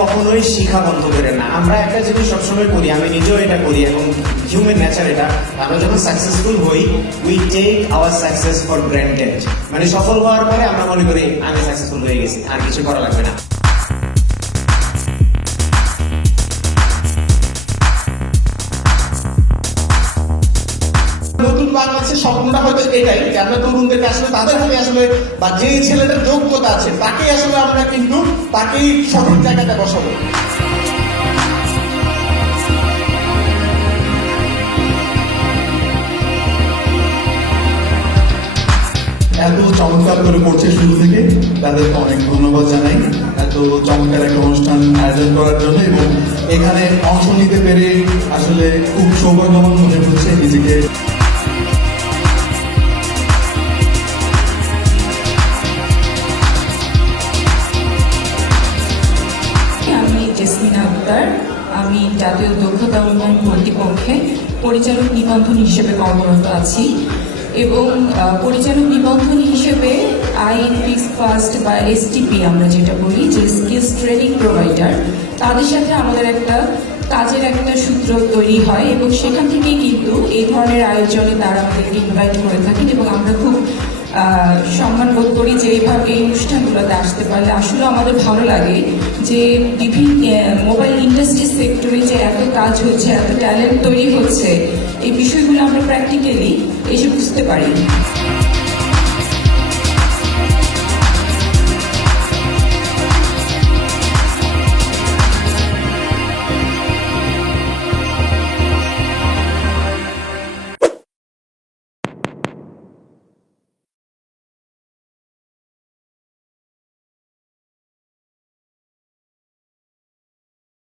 কখনোই শিখা বন্ধ করে না। আমরা একটা জিনিস সবসময় করি, আমি নিজেও এটা করি এবং হিউম্যান নেচার এটা। আমরা যখন সাকসেসফুল হই we take our success for granted মানে সফল হওয়ার পরে আমরা মনে করি, আমি সাকসেসফুল হয়ে গেছি, আর কিছু করা লাগবে না। নতুন বাংলাদেশের স্বপ্নটা হয়তো এটাই, যে আমরা তরুণদেরকে আসলে, তাদের হাতে আসলে, বা যে ছেলেটার যোগ্যতা আছে আসলে আমরা কিন্তু, তাকেই সঠিক বসাবো। এত চমৎকার করে করছে শুরু থেকে। তাদেরকে অনেক ধন্যবাদ জানাই। এত চমৎকার একটা অনুষ্ঠান আয়োজন করার জন্য এবং এখানে অংশ নিতে পেরে আসলে খুব সৌভাগ্যবান মনে হচ্ছে নিজেকে। জেসমিন আক্তার। আমি জাতীয় দক্ষতা উন্নয়ন কর্তৃপক্ষে পরিচালক নিবন্ধন হিসেবে কর্মরত আছি এবং পরিচালক নিবন্ধন হিসেবে আইএন ফিক্স ফার্স্ট বা এসটিপি আমরা যেটা বলি, যে স্কিলস ট্রেনিং প্রোভাইডার, তাদের সাথে আমাদের একটা কাজের একটা সূত্র তৈরি হয় এবং সেখান থেকেই কিন্তু এই ধরনের আয়োজনে তারা আমাদেরকে ইনভাইট করে থাকেন এবং আমরা খুব সম্মান বোধ করি যে এইভাবে এই অনুষ্ঠানগুলোতে আসতে পারলে। আসলে আমাদের ভালো লাগে যে বিভিন্ন মোবাইল ইন্ডাস্ট্রি সেক্টরে যে এত কাজ হচ্ছে, এত ট্যালেন্ট তৈরি হচ্ছে, এই বিষয়গুলো আমরা প্র্যাকটিক্যালি এসে বুঝতে পারি।